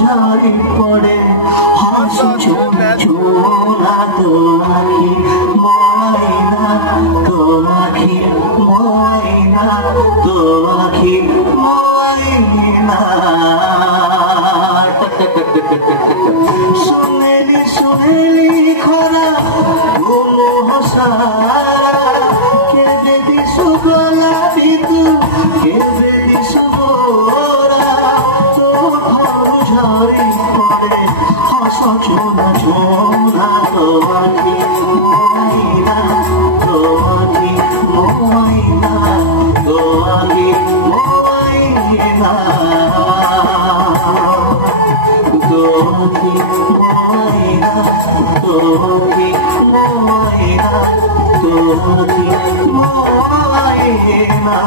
ঝাড়ি পড়ে হাসি ছোনা তোমাকে ময়না তোমাকে ময়না তোমাকে ময়না শুনেলি শুনেলি খরা ঘুমো হসারা কেঁদে দিশু গলা বিতু কেঁদে দিশু গোরা তো ঝাড়ি পড়ে হাসো ছোনা ছোনা তোমাকে ময়না তোমাকে ময়না তোমাকে ময়না তোমাকে ময়না তোমাকে ময়না তোমাকে ময়না